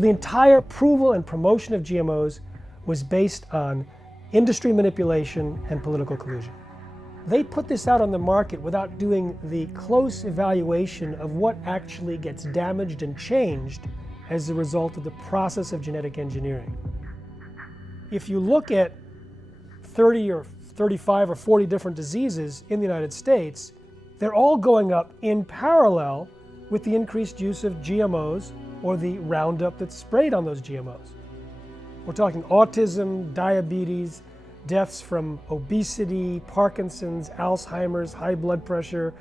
the entire approval and promotion of GMOs was based on industry manipulation and political collusion. They put this out on the market without doing the close evaluation of what actually gets damaged and changed as a result of the process of genetic engineering. If you look at 30 or 35 or 40 different diseases in the United States, they're all going up in parallel with the increased use of GMOs or the Roundup that's sprayed on those GMOs. We're talking autism, diabetes, deaths from obesity, Parkinson's, Alzheimer's, high blood pressure,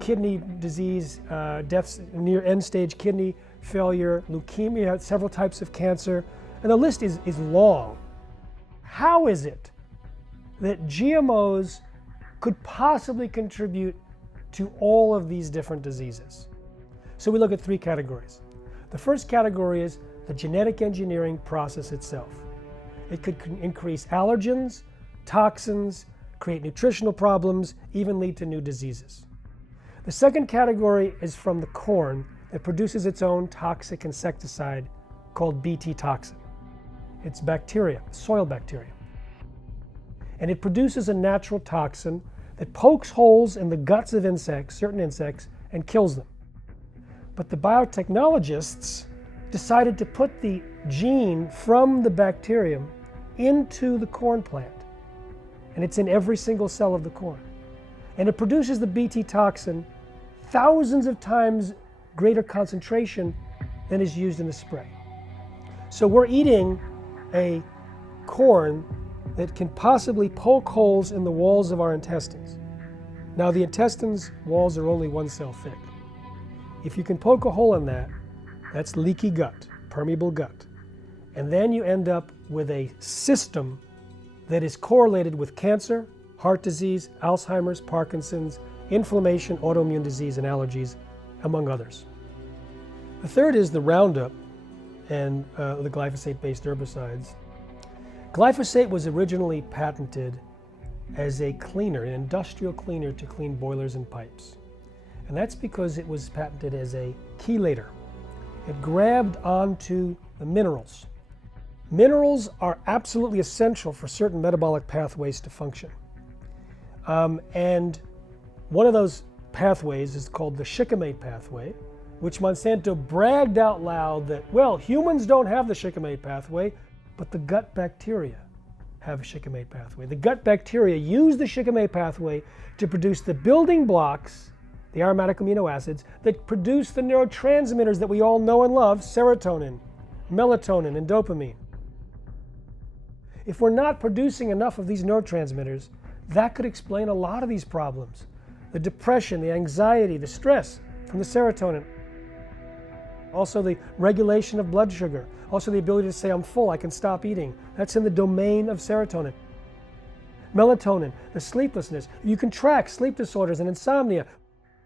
kidney disease, deaths near end-stage kidney failure, leukemia, several types of cancer, and the list is long. How is it that GMOs could possibly contribute to all of these different diseases? So we look at three categories. The first category is the genetic engineering process itself. It could increase allergens, toxins, create nutritional problems, even lead to new diseases. The second category is from the corn that produces its own toxic insecticide called Bt toxin. It's bacteria, soil bacteria. And it produces a natural toxin that pokes holes in the guts of insects, certain insects, and kills them. But the biotechnologists decided to put the gene from the bacterium into the corn plant. And it's in every single cell of the corn. And it produces the Bt toxin thousands of times greater concentration than is used in the spray. So we're eating a corn that can possibly poke holes in the walls of our intestines. Now the intestines walls are only one cell thick. If you can poke a hole in that, that's leaky gut, permeable gut. And then you end up with a system that is correlated with cancer, heart disease, Alzheimer's, Parkinson's, inflammation, autoimmune disease, and allergies, among others. The third is the Roundup and the glyphosate-based herbicides. Glyphosate was originally patented as a cleaner, an industrial cleaner to clean boilers and pipes. And that's because it was patented as a chelator. It grabbed onto the minerals. Minerals are absolutely essential for certain metabolic pathways to function. And one of those pathways is called the shikimate pathway, which Monsanto bragged out loud that, well, humans don't have the shikimate pathway, but the gut bacteria have a shikimate pathway. The gut bacteria use the shikimate pathway to produce the building blocks, the aromatic amino acids, that produce the neurotransmitters that we all know and love, serotonin, melatonin, and dopamine. If we're not producing enough of these neurotransmitters, that could explain a lot of these problems. The depression, the anxiety, the stress from the serotonin. Also the regulation of blood sugar. Also the ability to say, I'm full, I can stop eating. That's in the domain of serotonin. Melatonin, the sleeplessness. You can track sleep disorders and insomnia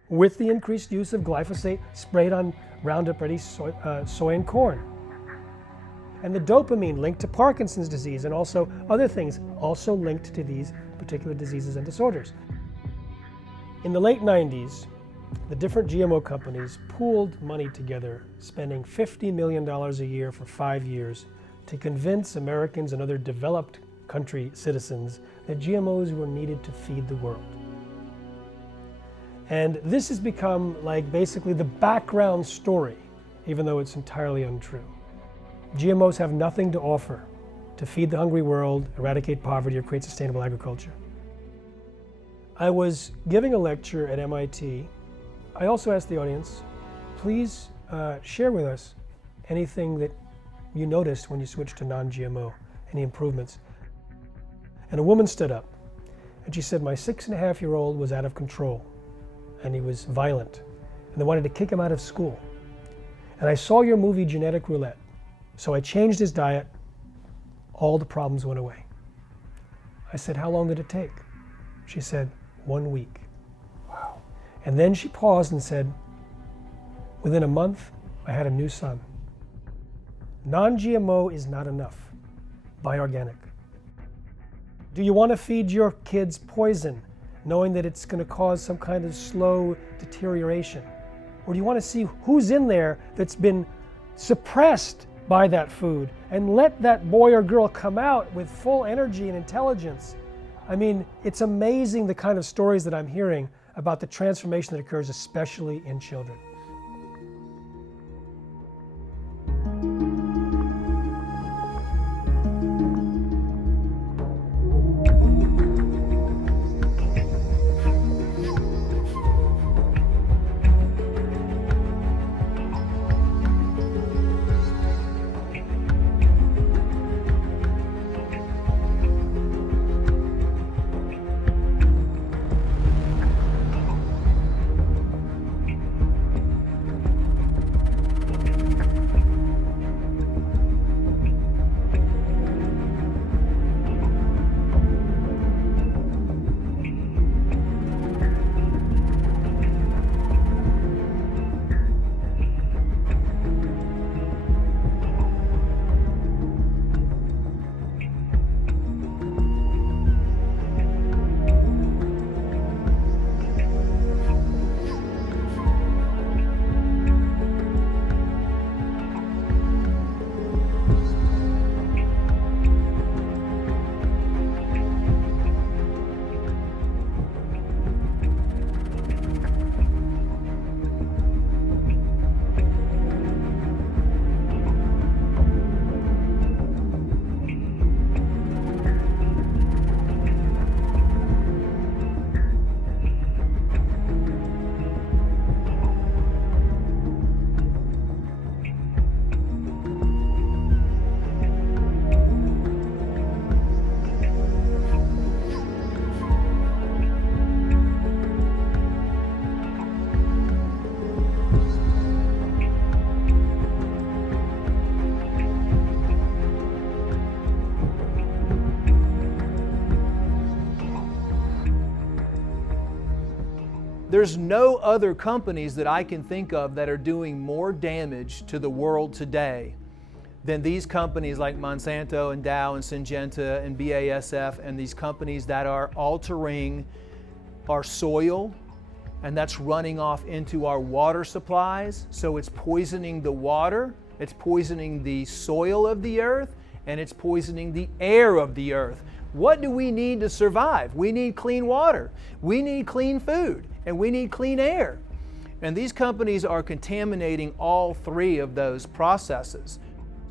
with the increased use of glyphosate sprayed on Roundup Ready soy and corn. And the dopamine linked to Parkinson's disease and also other things also linked to these particular diseases and disorders. In the late 90s, the different GMO companies pooled money together, spending $50 million a year for 5 years to convince Americans and other developed country citizens that GMOs were needed to feed the world. And this has become like basically the background story, even though it's entirely untrue. GMOs have nothing to offer to feed the hungry world, eradicate poverty, or create sustainable agriculture. I was giving a lecture at MIT. I also asked the audience, please share with us anything that you noticed when you switched to non-GMO, any improvements. And a woman stood up and she said, my 6.5-year-old was out of control and he was violent and they wanted to kick him out of school. And I saw your movie Genetic Roulette. So I changed his diet, all the problems went away. I said, how long did it take? She said, 1 week. Wow. And then she paused and said, within a month, I had a new son. Non-GMO is not enough. Buy organic. Do you want to feed your kids poison, knowing that it's going to cause some kind of slow deterioration? Or do you want to see who's in there that's been suppressed by that food and let that boy or girl come out with full energy and intelligence. I mean, it's amazing the kind of stories that I'm hearing about the transformation that occurs, especially in children. There's no other companies that I can think of that are doing more damage to the world today than these companies like Monsanto and Dow and Syngenta and BASF, and these companies that are altering our soil, and that's running off into our water supplies. So it's poisoning the water, it's poisoning the soil of the earth, and it's poisoning the air of the earth. What do we need to survive? We need clean water, we need clean food, and we need clean air. And these companies are contaminating all three of those processes.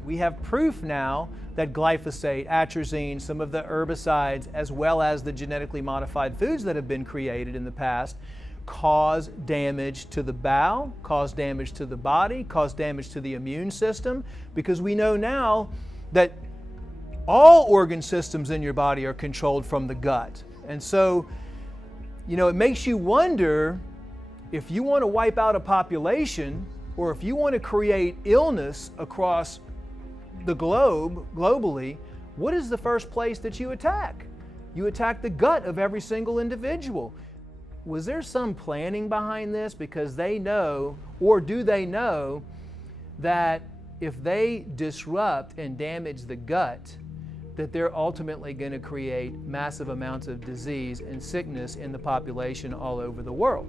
We have proof now that glyphosate, atrazine, some of the herbicides, as well as the genetically modified foods that have been created in the past, cause damage to the bowel, cause damage to the body, cause damage to the immune system, because we know now that all organ systems in your body are controlled from the gut. And so, it makes you wonder, if you want to wipe out a population, or if you want to create illness across the globe, globally, what is the first place that you attack? You attack the gut of every single individual. Was there some planning behind this? Because they know, or do they know, that if they disrupt and damage the gut, that they're ultimately going to create massive amounts of disease and sickness in the population all over the world.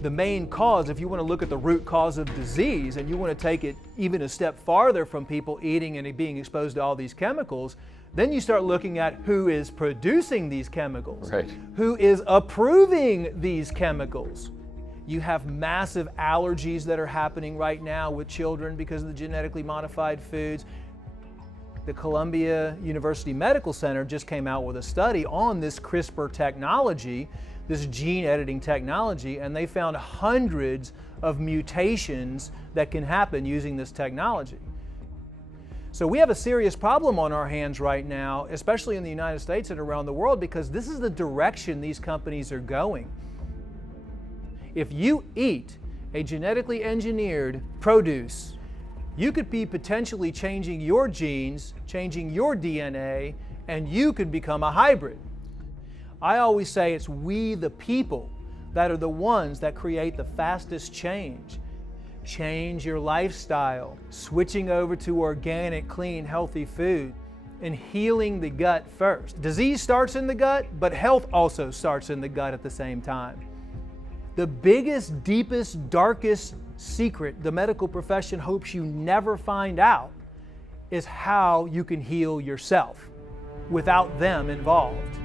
The main cause, if you want to look at the root cause of disease, and you want to take it even a step farther from people eating and being exposed to all these chemicals, then you start looking at who is producing these chemicals, right, who is approving these chemicals. You have massive allergies that are happening right now with children because of the genetically modified foods. The Columbia University Medical Center just came out with a study on this CRISPR technology, this gene editing technology, and they found hundreds of mutations that can happen using this technology. So we have a serious problem on our hands right now, especially in the United States and around the world, because this is the direction these companies are going. If you eat a genetically engineered produce, you could be potentially changing your genes, changing your DNA, and you could become a hybrid. I always say it's we the people that are the ones that create the fastest change. Change your lifestyle, switching over to organic, clean, healthy food, and healing the gut first. Disease starts in the gut, but health also starts in the gut at the same time. The biggest, deepest, darkest secret the medical profession hopes you never find out is how you can heal yourself without them involved.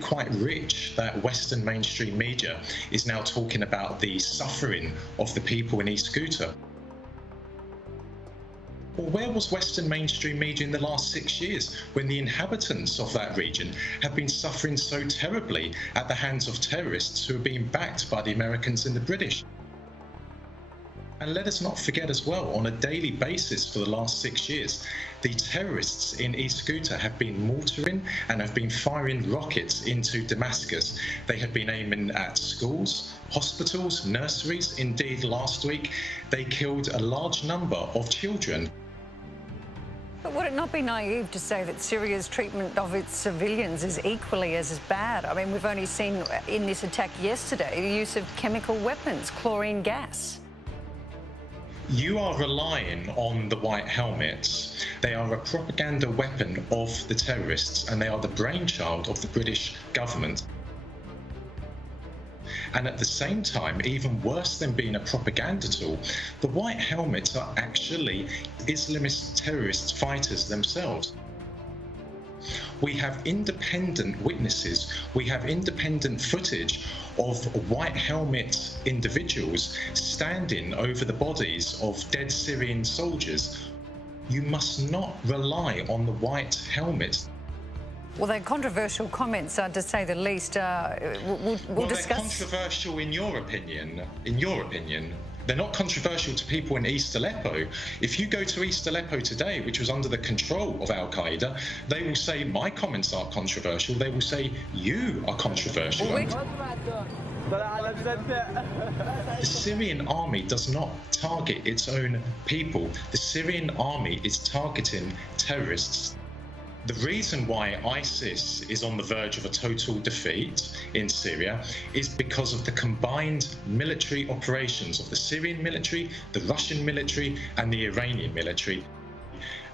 Quite rich that Western mainstream media is now talking about the suffering of the people in East Gúta. Well, where was Western mainstream media in the last 6 years when the inhabitants of that region have been suffering so terribly at the hands of terrorists who are being backed by the Americans and the British? And let us not forget as well, on a daily basis for the last 6 years, the terrorists in East Gúta have been mortaring and have been firing rockets into Damascus. They have been aiming at schools, hospitals, nurseries. Indeed, last week, they killed a large number of children. But would it not be naive to say that Syria's treatment of its civilians is equally as bad? I mean, we've only seen in this attack yesterday the use of chemical weapons, chlorine gas. You are relying on the white helmets. They are a propaganda weapon of the terrorists, and they are the brainchild of the British government. And at the same time, even worse than being a propaganda tool, the white helmets are actually Islamist terrorist fighters themselves. We have independent witnesses, we have independent footage of white helmet individuals standing over the bodies of dead Syrian soldiers. You must not rely on the white helmet. Well, they're controversial comments, to say the least. We'll discuss. They're controversial in your opinion. In your opinion. They're not controversial to people in East Aleppo. If you go to East Aleppo today, which was under the control of Al-Qaeda, they will say my comments are controversial. They will say you are controversial. The Syrian army does not target its own people. The Syrian army is targeting terrorists. The reason why ISIS is on the verge of a total defeat in Syria is because of the combined military operations of the Syrian military, the Russian military, and the Iranian military.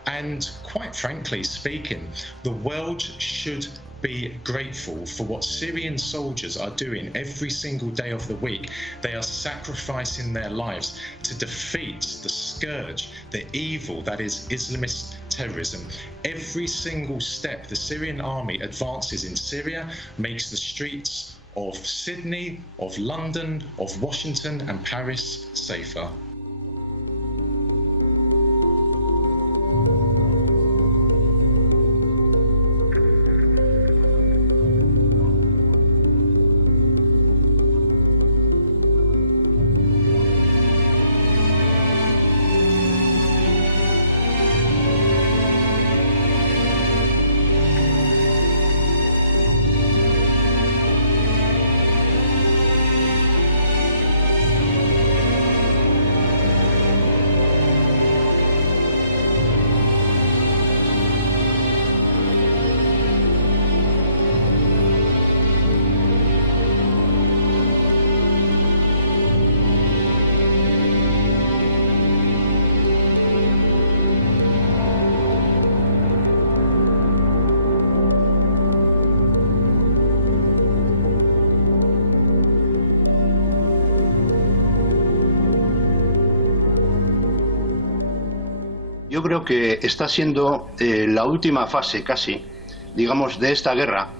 And quite frankly speaking, the world should be grateful for what Syrian soldiers are doing every single day of the week. They are sacrificing their lives to defeat the scourge, the evil that is Islamist terrorism. Every single step the Syrian army advances in Syria makes the streets of Sydney, of London, of Washington and Paris safer. Yo creo que está siendo la última fase casi, digamos, de esta guerra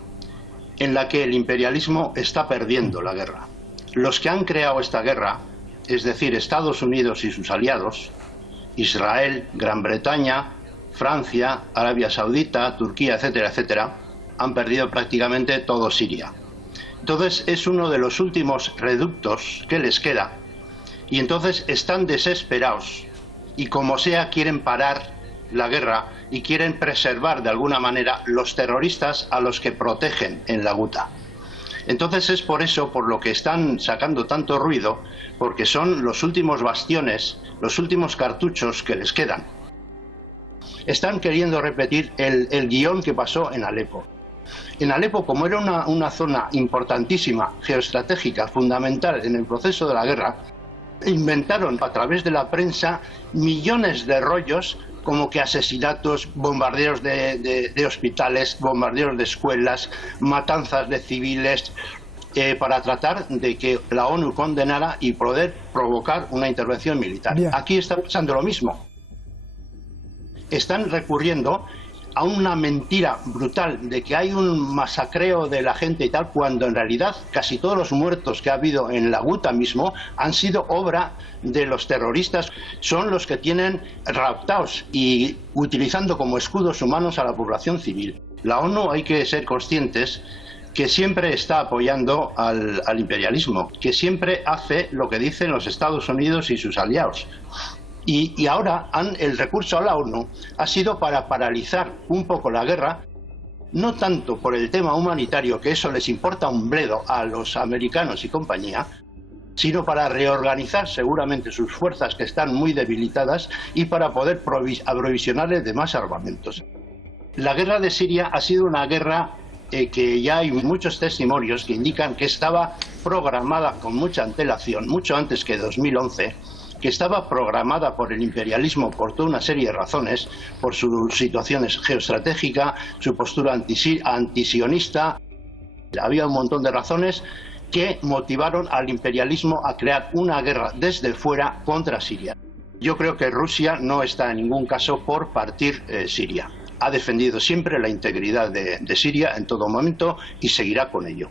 en la que el imperialismo está perdiendo la guerra. Los que han creado esta guerra, es decir, Estados Unidos y sus aliados, Israel, Gran Bretaña, Francia, Arabia Saudita, Turquía, etcétera, etcétera, han perdido prácticamente todo Siria. Entonces es uno de los últimos reductos que les queda y entonces están desesperados y como sea quieren parar la guerra y quieren preservar de alguna manera los terroristas a los que protegen en la Gúta. Entonces es por eso por lo que están sacando tanto ruido, porque son los últimos bastiones, los últimos cartuchos que les quedan. Están queriendo repetir el guión que pasó en Alepo. En Alepo, como era una zona importantísima, geoestratégica, fundamental en el proceso de la guerra, inventaron a través de la prensa millones de rollos como que asesinatos, bombardeos de hospitales, bombardeos de escuelas, matanzas de civiles, para tratar de que la ONU condenara y poder provocar una intervención militar. Bien. Aquí está pasando lo mismo. Están recurriendo a una mentira brutal de que hay un masacreo de la gente y tal, cuando en realidad casi todos los muertos que ha habido en la Gúta mismo han sido obra de los terroristas. Son los que tienen raptados y utilizando como escudos humanos a la población civil. La ONU, hay que ser conscientes que siempre está apoyando al imperialismo, que siempre hace lo que dicen los Estados Unidos y sus aliados. Y ahora el recurso a la ONU ha sido para paralizar un poco la guerra, no tanto por el tema humanitario, que eso les importa un bledo a los americanos y compañía, sino para reorganizar seguramente sus fuerzas que están muy debilitadas y para poder aprovisionarles de más armamentos. La guerra de Siria ha sido una guerra que ya hay muchos testimonios que indican que estaba programada con mucha antelación, mucho antes que 2011, que estaba programada por el imperialismo por toda una serie de razones, por su situación geoestratégica, su postura antisionista. Había un montón de razones que motivaron al imperialismo a crear una guerra desde fuera contra Siria. Yo creo que Rusia no está en ningún caso por partir Siria. Ha defendido siempre la integridad de Siria en todo momento y seguirá con ello.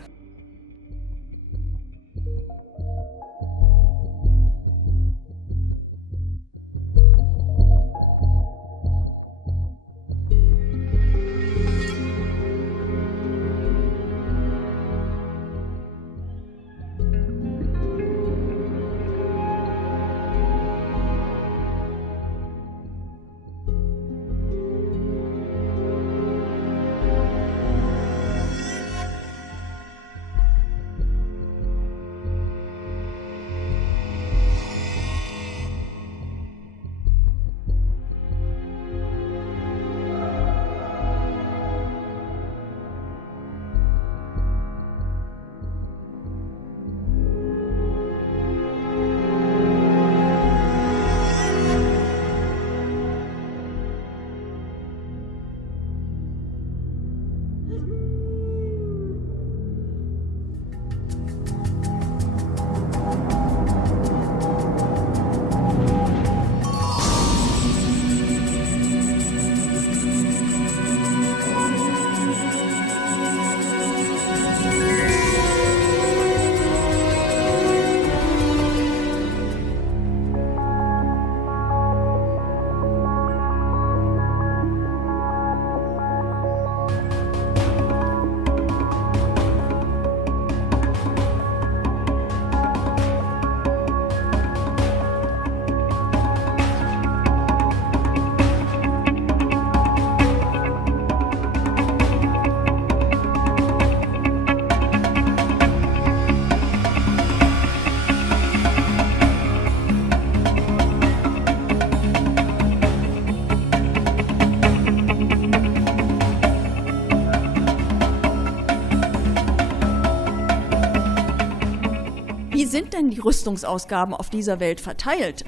denn die Rüstungsausgaben auf dieser Welt verteilt?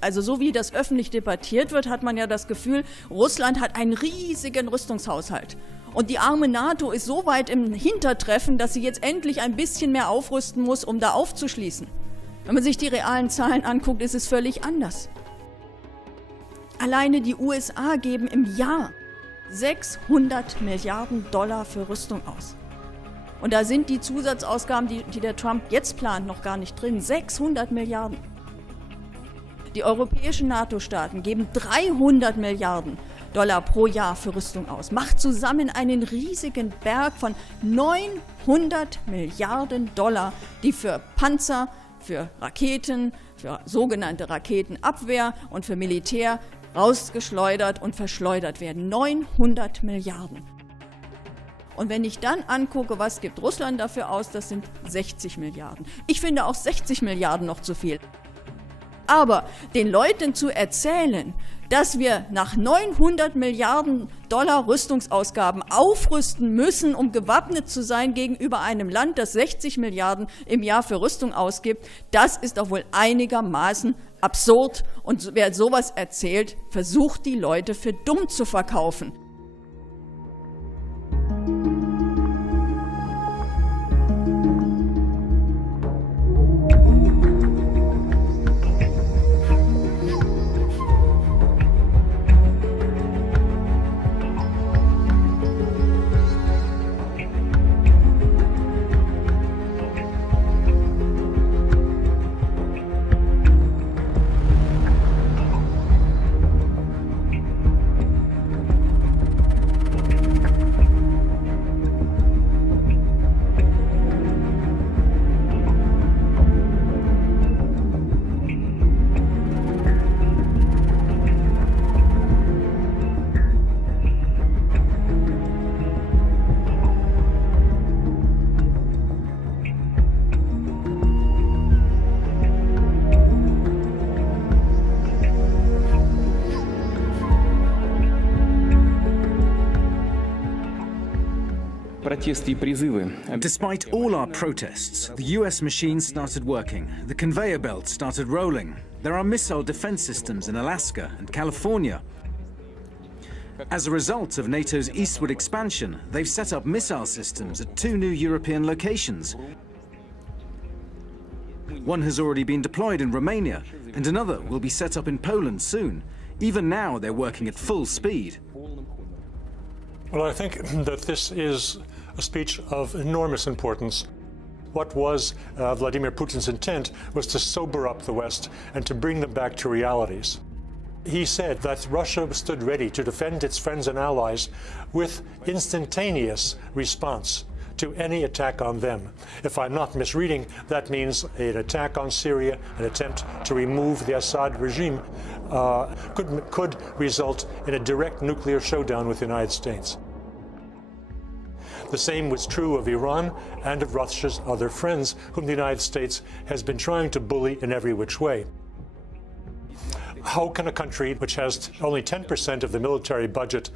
Also so wie das öffentlich debattiert wird, hat man ja das Gefühl, Russland hat einen riesigen Rüstungshaushalt. Und die arme NATO ist so weit im Hintertreffen, dass sie jetzt endlich ein bisschen mehr aufrüsten muss, um da aufzuschließen. Wenn man sich die realen Zahlen anguckt, ist es völlig anders. Alleine die USA geben im Jahr 600 Milliarden Dollar für Rüstung aus. Und da sind die Zusatzausgaben, die der Trump jetzt plant, noch gar nicht drin. 600 Milliarden. Die europäischen NATO-Staaten geben 300 Milliarden Dollar pro Jahr für Rüstung aus. Macht zusammen einen riesigen Berg von 900 Milliarden Dollar, die für Panzer, für Raketen, für sogenannte Raketenabwehr und für Militär rausgeschleudert und verschleudert werden. 900 Milliarden. Und wenn ich dann angucke, was gibt Russland dafür aus, das sind 60 Milliarden. Ich finde auch 60 Milliarden noch zu viel. Aber den Leuten zu erzählen, dass wir nach 900 Milliarden Dollar Rüstungsausgaben aufrüsten müssen, um gewappnet zu sein gegenüber einem Land, das 60 Milliarden im Jahr für Rüstung ausgibt, das ist doch wohl einigermaßen absurd. Und wer sowas erzählt, versucht die Leute für dumm zu verkaufen. Despite all our protests, the US machines started working, the conveyor belt started rolling. There are missile defense systems in Alaska and California. As a result of NATO's eastward expansion, they've set up missile systems at 2 new European locations. One has already been deployed in Romania, and another will be set up in Poland soon. Even now, they're working at full speed. Well, I think that this is a speech of enormous importance. What was Vladimir Putin's intent was to sober up the West and to bring them back to realities. He said that Russia stood ready to defend its friends and allies with instantaneous response to any attack on them. If I'm not misreading, that means an attack on Syria, an attempt to remove the Assad regime, could result in a direct nuclear showdown with the United States. The same was true of Iran and of Russia's other friends, whom the United States has been trying to bully in every which way. How can a country which has only 10% of the military budget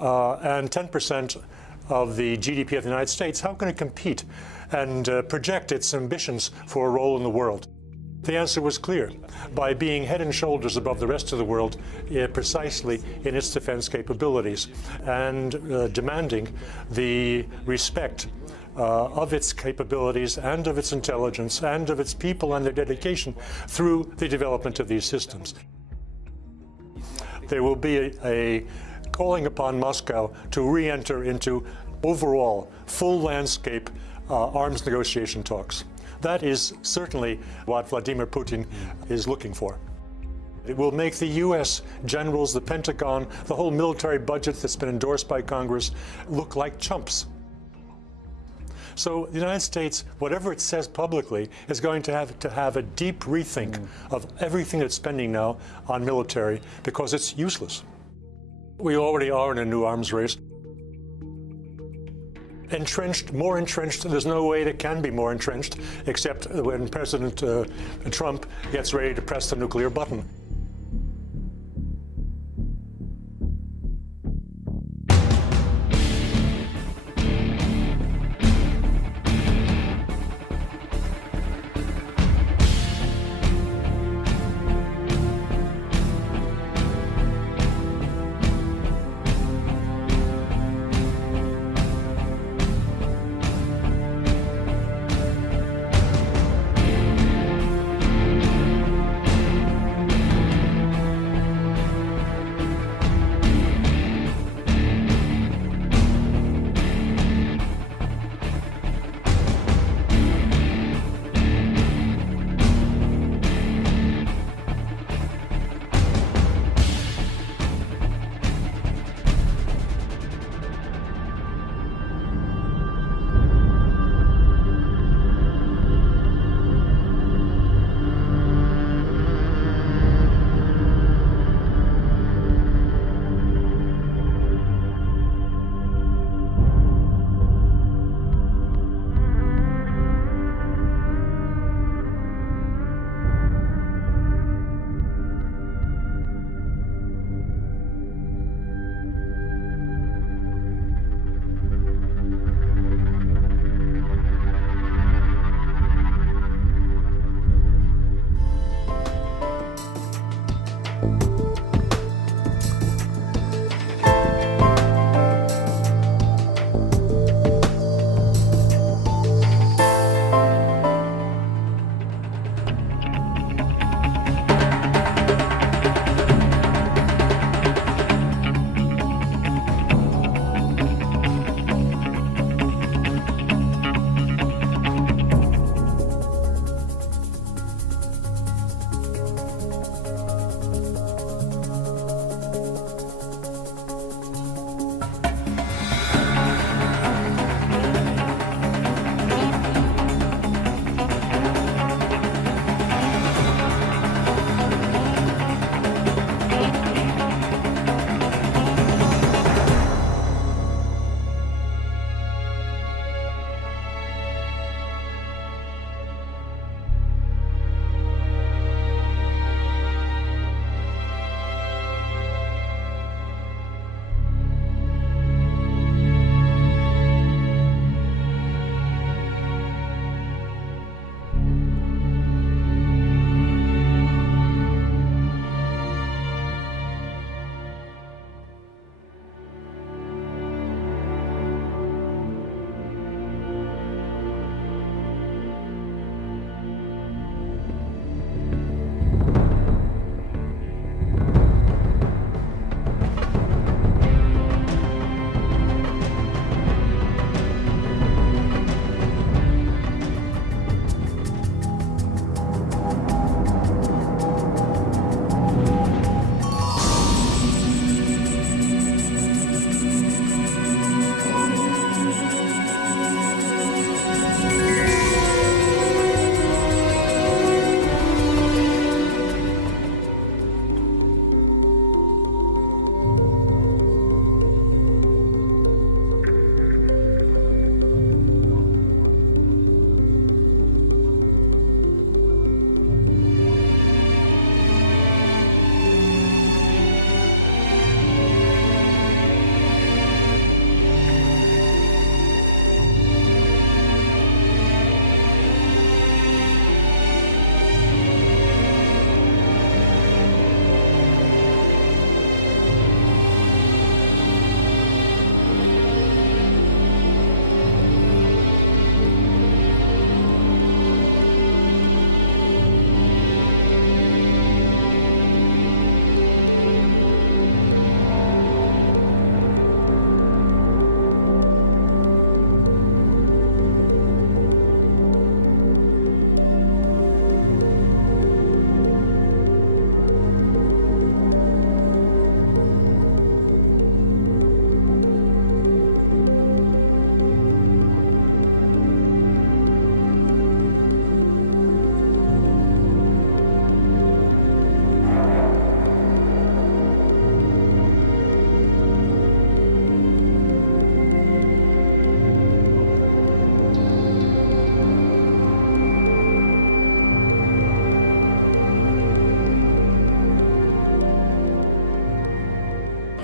and 10% of the GDP of the United States, how can it compete and project its ambitions for a role in the world? The answer was clear, by being head and shoulders above the rest of the world precisely in its defense capabilities and demanding the respect of its capabilities and of its intelligence and of its people and their dedication through the development of these systems. There will be a calling upon Moscow to re-enter into overall full landscape arms negotiation talks. That is certainly what Vladimir Putin is looking for. It will make the US generals, the Pentagon, the whole military budget that's been endorsed by Congress look like chumps. So the United States, whatever it says publicly, is going to have a deep rethink of everything it's spending now on military because it's useless. We already are in a new arms race. Entrenched, more entrenched, there's no way it can be more entrenched except when President Trump gets ready to press the nuclear button.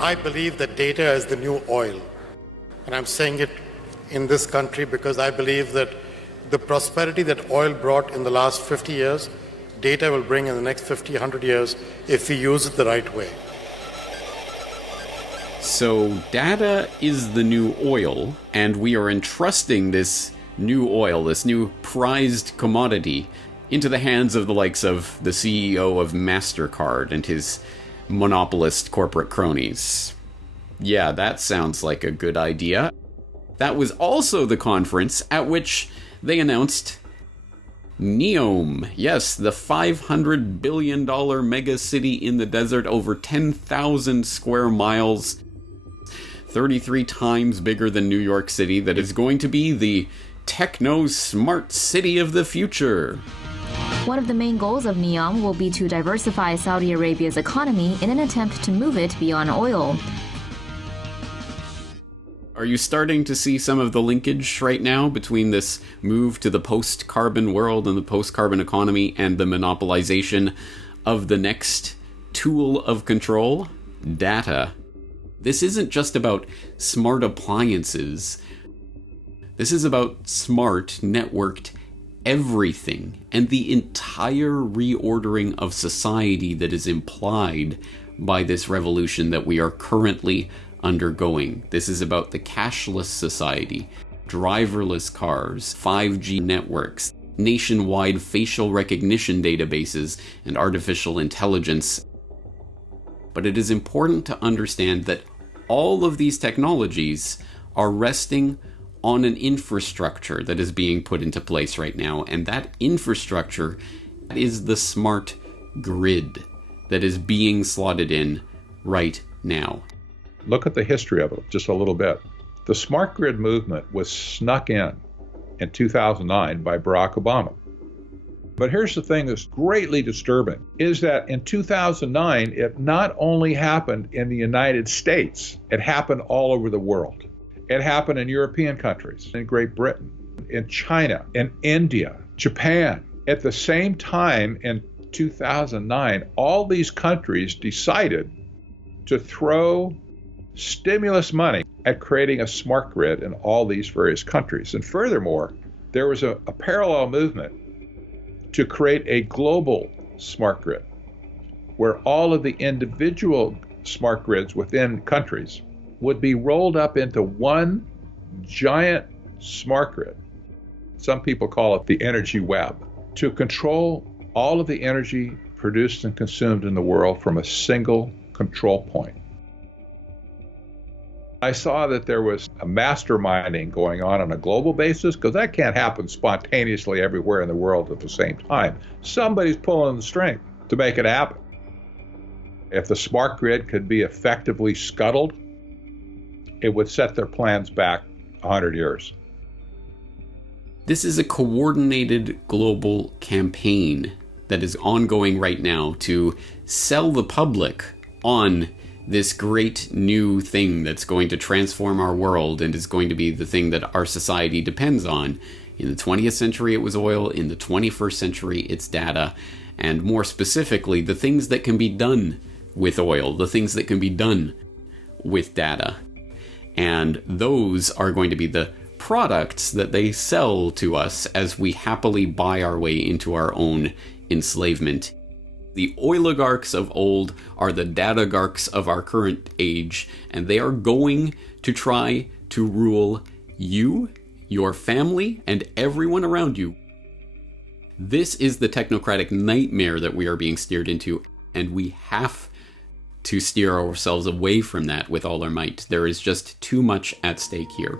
I believe that data is the new oil. And I'm saying it in this country because I believe that the prosperity that oil brought in the last 50 years, data will bring in the next 50, 100 years if we use it the right way. So data is the new oil, and we are entrusting this new oil, this new prized commodity, into the hands of the likes of the CEO of MasterCard and his monopolist corporate cronies. Yeah, that sounds like a good idea. That was also the conference at which they announced Neom. Yes, the $500 billion mega city in the desert, over 10,000 square miles, 33 times bigger than New York City, that is going to be the techno-smart city of the future. One of the main goals of Neom will be to diversify Saudi Arabia's economy in an attempt to move it beyond oil. Are you starting to see some of the linkage right now between this move to the post-carbon world and the post-carbon economy and the monopolization of the next tool of control? Data. This isn't just about smart appliances. This is about smart, networked everything, and the entire reordering of society that is implied by this revolution that we are currently undergoing. This is about the cashless society, driverless cars, 5G networks, nationwide facial recognition databases, and artificial intelligence. But it is important to understand that all of these technologies are resting on an infrastructure that is being put into place right now, and that infrastructure is the smart grid that is being slotted in right now. Look at the history of it just a little bit. The smart grid movement was snuck in 2009 by Barack Obama. But here's the thing that's greatly disturbing, is that in 2009, it not only happened in the United States, it happened all over the world. It happened in European countries, in Great Britain, in China, in India, Japan. At the same time in 2009, all these countries decided to throw stimulus money at creating a smart grid in all these various countries. And furthermore, there was a parallel movement to create a global smart grid where all of the individual smart grids within countries would be rolled up into one giant smart grid. Some people call it the energy web, to control all of the energy produced and consumed in the world from a single control point. I saw that there was a masterminding going on a global basis, because that can't happen spontaneously everywhere in the world at the same time. Somebody's pulling the string to make it happen. If the smart grid could be effectively scuttled, it would set their plans back 100 years. This is a coordinated global campaign that is ongoing right now to sell the public on this great new thing that's going to transform our world and is going to be the thing that our society depends on. In the 20th century, it was oil. In the 21st century, it's data. And more specifically, the things that can be done with oil, the things that can be done with data. And those are going to be the products that they sell to us as we happily buy our way into our own enslavement. The oligarchs of old are the datagarchs of our current age, and they are going to try to rule you, your family, and everyone around you. This is the technocratic nightmare that we are being steered into, and we have to steer ourselves away from that with all our might. There is just too much at stake here.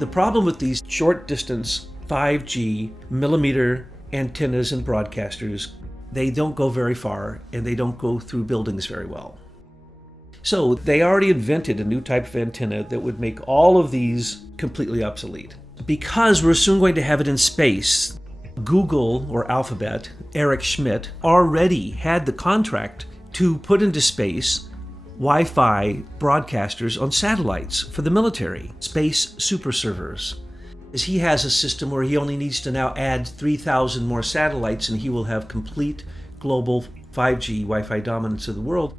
The problem with these short distance 5G millimeter antennas and broadcasters, they don't go very far and they don't go through buildings very well. So they already invented a new type of antenna that would make all of these completely obsolete. Because we're soon going to have it in space, Google or Alphabet, Eric Schmidt, already had the contract to put into space Wi-Fi broadcasters on satellites for the military, space super servers. As he has a system where he only needs to now add 3,000 more satellites and he will have complete global 5G Wi-Fi dominance of the world.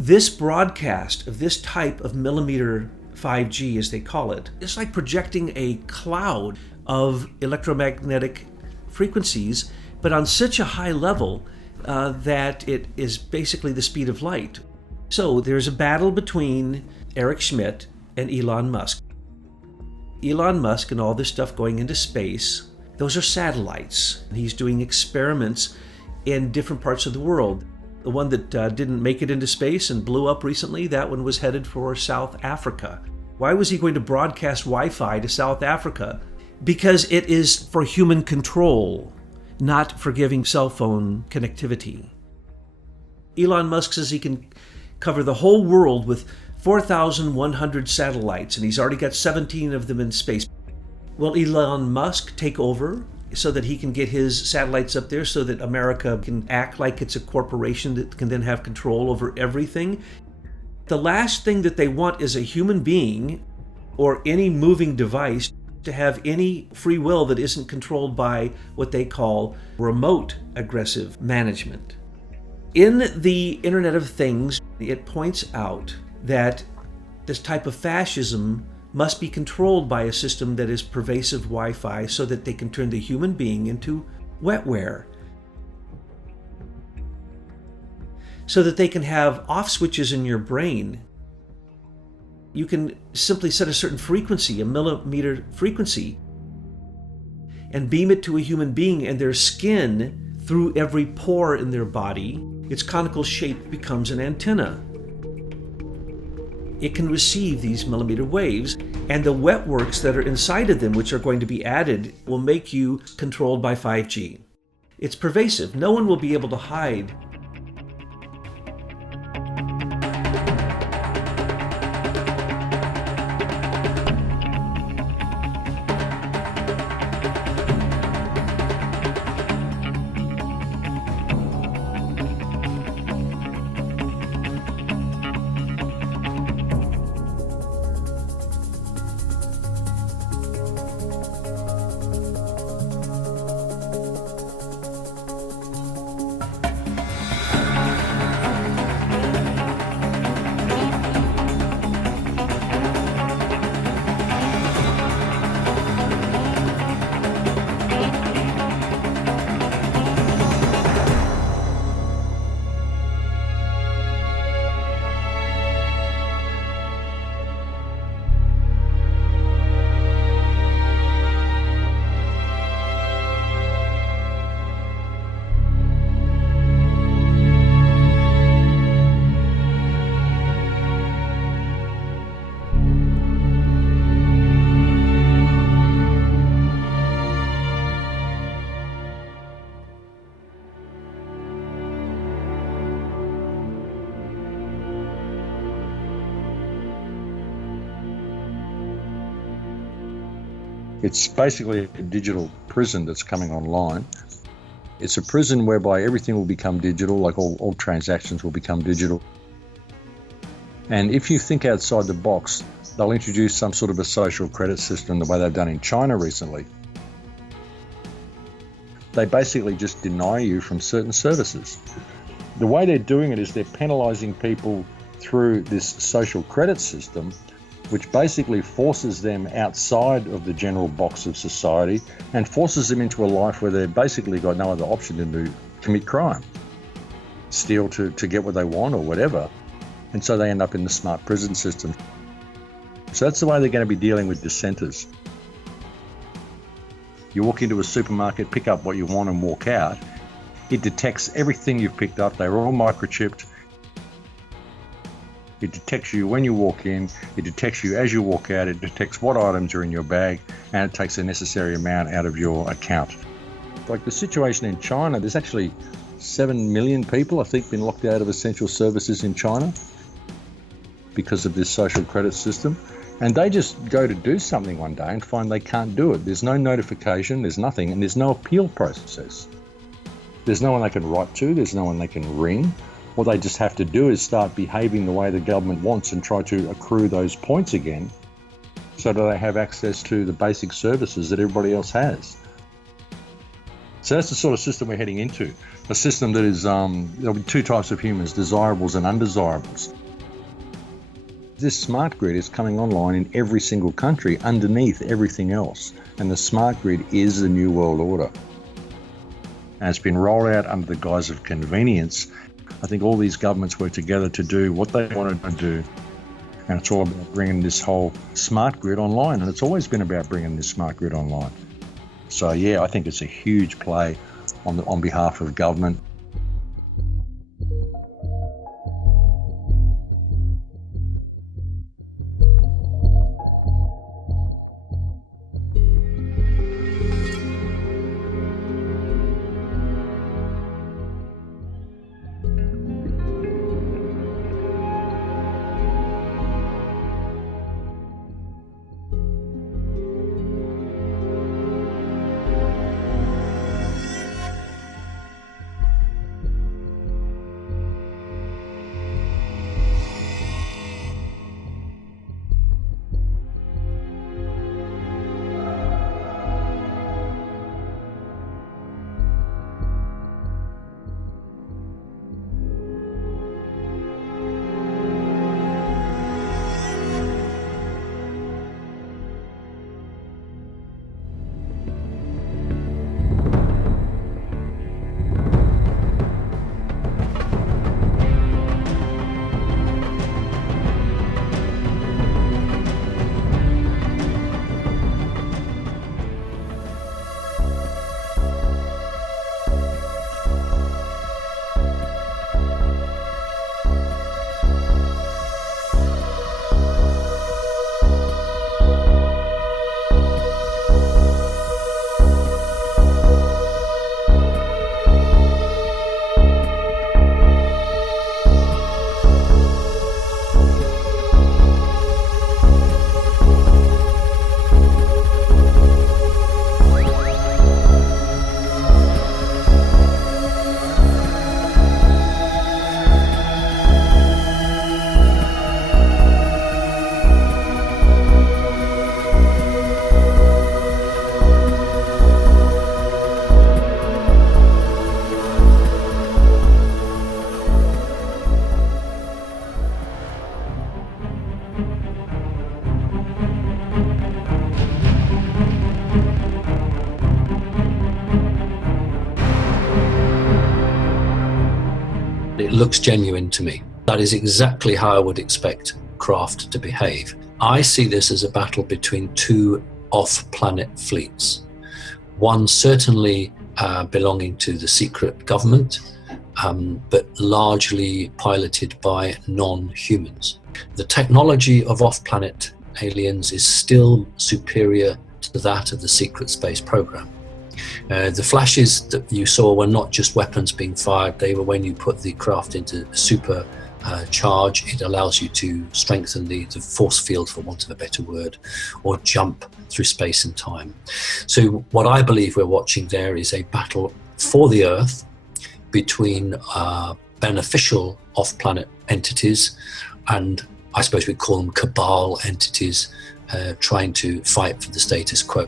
This broadcast of this type of millimeter 5G, as they call it, is like projecting a cloud of electromagnetic frequencies, but on such a high level that it is basically the speed of light. So there's a battle between Eric Schmidt and Elon Musk. Elon Musk and all this stuff going into space, those are satellites. He's doing experiments in different parts of the world. The one that didn't make it into space and blew up recently, that one was headed for South Africa. Why was he going to broadcast Wi-Fi to South Africa? Because it is for human control, not for giving cell phone connectivity. Elon Musk says he can cover the whole world with 4,100 satellites, and he's already got 17 of them in space. Will Elon Musk take over so that he can get his satellites up there so that America can act like it's a corporation that can then have control over everything? The last thing that they want is a human being or any moving device to have any free will that isn't controlled by what they call remote aggressive management. In the Internet of Things, it points out that this type of fascism must be controlled by a system that is pervasive Wi-Fi so that they can turn the human being into wetware. So that they can have off switches in your brain. You can simply set a certain frequency, a millimeter frequency, and beam it to a human being, and their skin, through every pore in their body, its conical shape becomes an antenna. It can receive these millimeter waves, and the wetworks that are inside of them, which are going to be added, will make you controlled by 5G. It's pervasive. No one will be able to hide. It's basically a digital prison that's coming online. It's a prison whereby everything will become digital, like all transactions will become digital. And if you think outside the box, they'll introduce some sort of a social credit system the way they've done in China recently. They basically just deny you from certain services. The way they're doing it is they're penalising people through this social credit system, which basically forces them outside of the general box of society and forces them into a life where they've basically got no other option than to commit crime, steal to get what they want or whatever. And so they end up in the smart prison system. So that's the way they're going to be dealing with dissenters. You walk into a supermarket, pick up what you want and walk out. It detects everything you've picked up. They're all microchipped. It detects you when you walk in, it detects you as you walk out, it detects what items are in your bag, and it takes the necessary amount out of your account. Like the situation in China, there's actually 7 million people, I think, been locked out of essential services in China because of this social credit system. And they just go to do something one day and find they can't do it. There's no notification, there's nothing, and there's no appeal process. There's no one they can write to, there's no one they can ring. What they just have to do is start behaving the way the government wants and try to accrue those points again so that they have access to the basic services that everybody else has. So that's the sort of system we're heading into. A system that is, there'll be two types of humans, desirables and undesirables. This smart grid is coming online in every single country underneath everything else. And the smart grid is the new world order. And it's been rolled out under the guise of convenience. I think all these governments work together to do what they wanted to do. And it's all about bringing this whole smart grid online. And it's always been about bringing this smart grid online. So yeah, I think it's a huge play on behalf of government. It looks genuine to me. That is exactly how I would expect craft to behave. I see this as a battle between two off-planet fleets. One certainly belonging to the secret government, but largely piloted by non-humans. The technology of off-planet aliens is still superior to that of the secret space program. The flashes that you saw were not just weapons being fired, they were when you put the craft into super charge. It allows you to strengthen the force field, for want of a better word, or jump through space and time. So what I believe we're watching there is a battle for the Earth between beneficial off-planet entities, and I suppose we'd call them cabal entities, trying to fight for the status quo.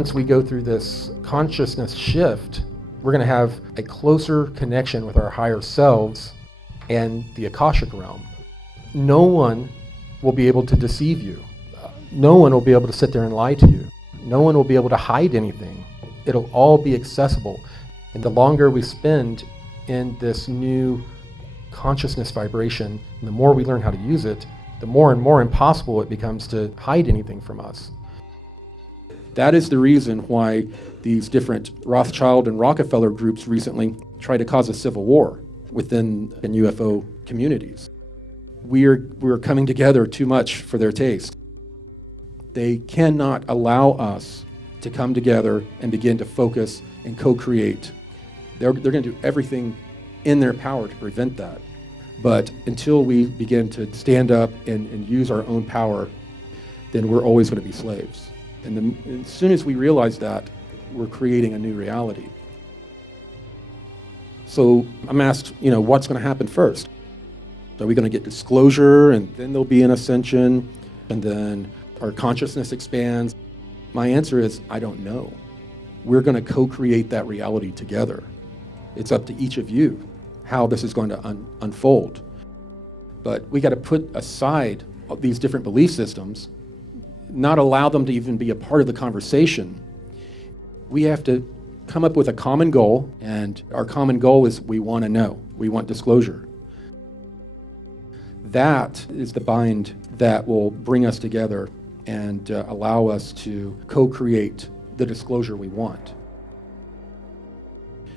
once we go through this consciousness shift, we're going to have a closer connection with our higher selves and the Akashic realm. No one will be able to deceive you. No one will be able to sit there and lie to you. No one will be able to hide anything. It'll all be accessible. And the longer we spend in this new consciousness vibration, and the more we learn how to use it, the more and more impossible it becomes to hide anything from us. That is the reason why these different Rothschild and Rockefeller groups recently tried to cause a civil war within UFO communities. We're coming together too much for their taste. They cannot allow us to come together and begin to focus and co-create. They're going to do everything in their power to prevent that. But until we begin to stand up and use our own power, then we're always going to be slaves. And as soon as we realize that, we're creating a new reality. So I'm asked, what's going to happen first? Are we going to get disclosure, and then there'll be an ascension, and then our consciousness expands? My answer is, I don't know. We're going to co-create that reality together. It's up to each of you how this is going to unfold. But we got to put aside these different belief systems, not allow them to even be a part of the conversation. We have to come up with a common goal, and our common goal is we want to know. We want disclosure. That is the bind that will bring us together and allow us to co-create the disclosure we want.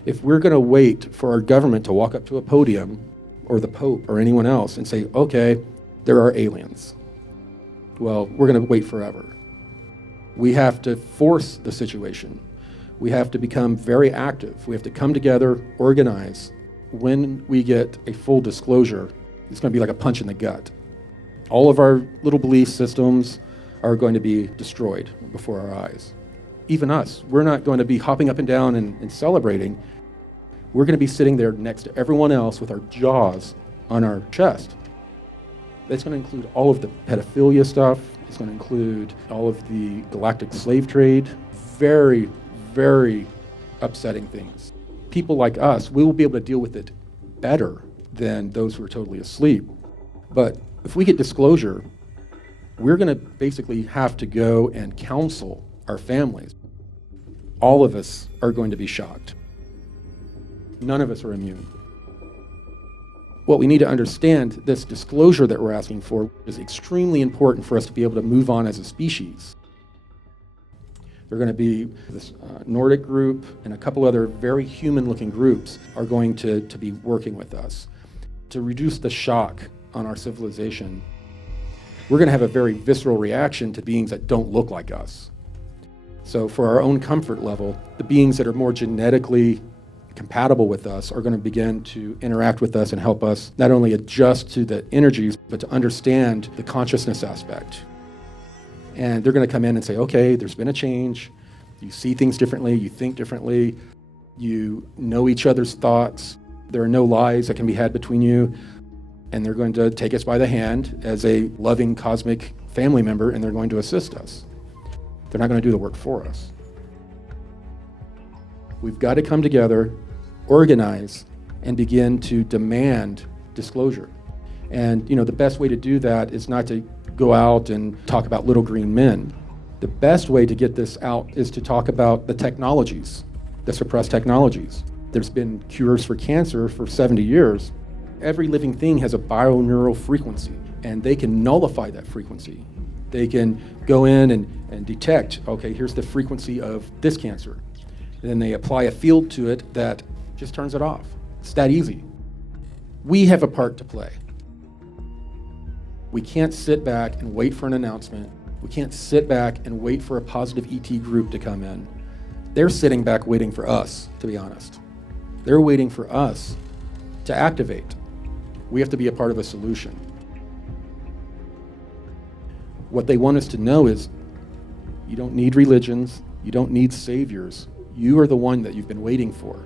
If we're going to wait for our government to walk up to a podium, or the Pope or anyone else, and say, okay, there are aliens, well, we're going to wait forever. We have to force the situation. We have to become very active. We have to come together, organize. When we get a full disclosure, it's going to be like a punch in the gut. All of our little belief systems are going to be destroyed before our eyes. Even us, we're not going to be hopping up and down and celebrating. We're going to be sitting there next to everyone else with our jaws on our chest. That's going to include all of the pedophilia stuff. It's going to include all of the galactic slave trade. Very, very upsetting things. People like us, we will be able to deal with it better than those who are totally asleep. But if we get disclosure, we're going to basically have to go and counsel our families. All of us are going to be shocked. None of us are immune. What we need to understand, this disclosure that we're asking for is extremely important for us to be able to move on as a species. They're going to be this Nordic group and a couple other very human-looking groups are going to be working with us to reduce the shock on our civilization. We're going to have a very visceral reaction to beings that don't look like us. So for our own comfort level, the beings that are more genetically compatible with us are going to begin to interact with us and help us not only adjust to the energies, but to understand the consciousness aspect. And they're going to come in and say, okay, there's been a change. You see things differently, you think differently, you know each other's thoughts. There are no lies that can be had between you. And they're going to take us by the hand as a loving cosmic family member, and they're going to assist us. They're not going to do the work for us. We've got to come together, organize, and begin to demand disclosure. And the best way to do that is not to go out and talk about little green men. The best way to get this out is to talk about the technologies, the suppressed technologies. There's been cures for cancer for 70 years. Every living thing has a bioneural frequency, and they can nullify that frequency. They can go in and detect, okay, here's the frequency of this cancer. And then they apply a field to it that just turns it off. It's that easy. We have a part to play. We can't sit back and wait for an announcement. We can't sit back and wait for a positive ET group to come in. They're sitting back waiting for us, to be honest. They're waiting for us to activate. We have to be a part of a solution. What they want us to know is you don't need religions, you don't need saviors. You are the one that you've been waiting for.